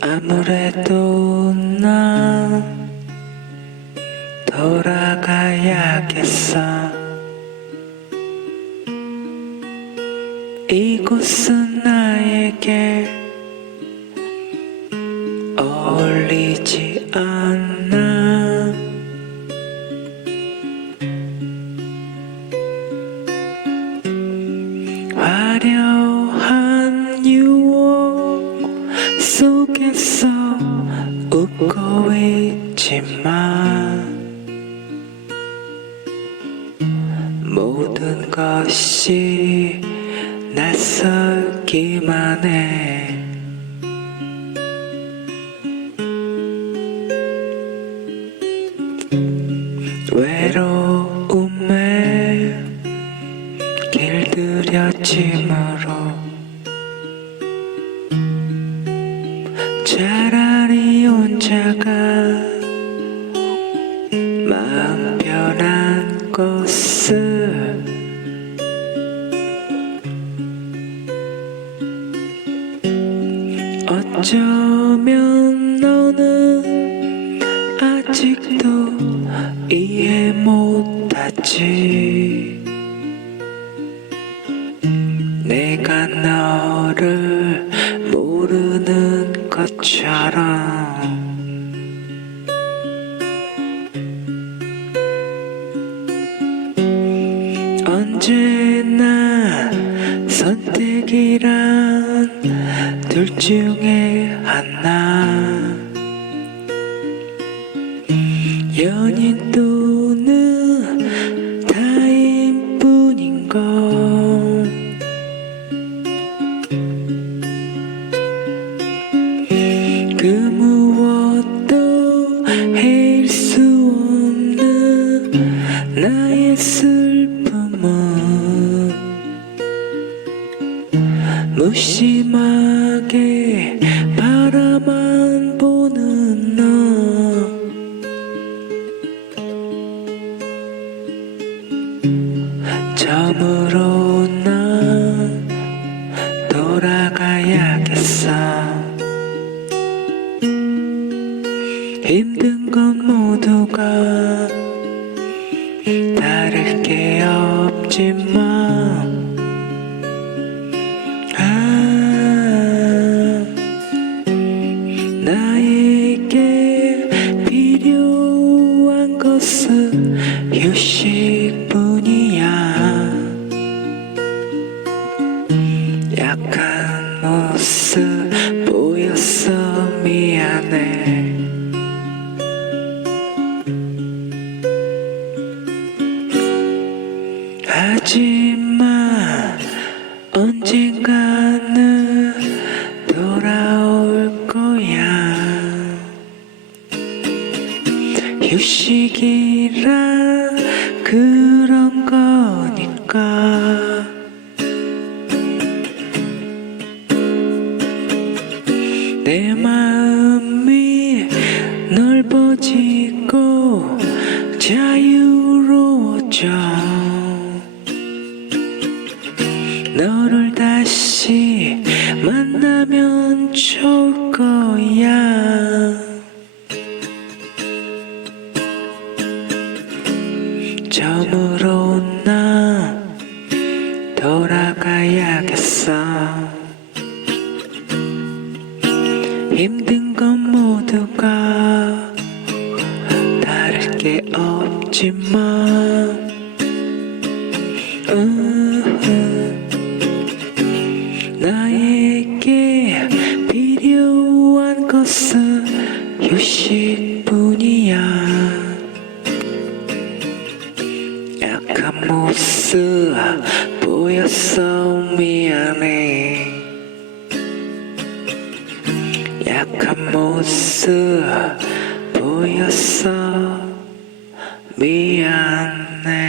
아무래도 난 돌아가야겠어. 이곳은 나에게 어울리지 않아. 화려 웃고 있지만 모든 것이 낯설기만 해 외로움에 길들여짐으로 차라리 혼자가 마음 편한 곳을 어쩌면 너는 아직도 이해 못하지? 내가 너를 모르는 것처럼 언제나 선택이란 둘 중에 하나. 연인 또 무심하게 바라만 보는 너. 점으로 난 돌아가야겠어. 힘든 건 모두가 다를 게 없지만 나에게 필요한 것은 휴식뿐이야. 약한 모습 보였어. 미안해. 하지만 언젠가 휴식이란 그런 거니까. 내 마음이 넓어지고 자유로워져. 너를 다시 만나면 좋을 거야 점으로 난 돌아가야겠어 힘든 건 모두가 다를 게 없지만. 나에게 필요한 것은 휴식 보였어 미안해 약한 모습 보였어 미안해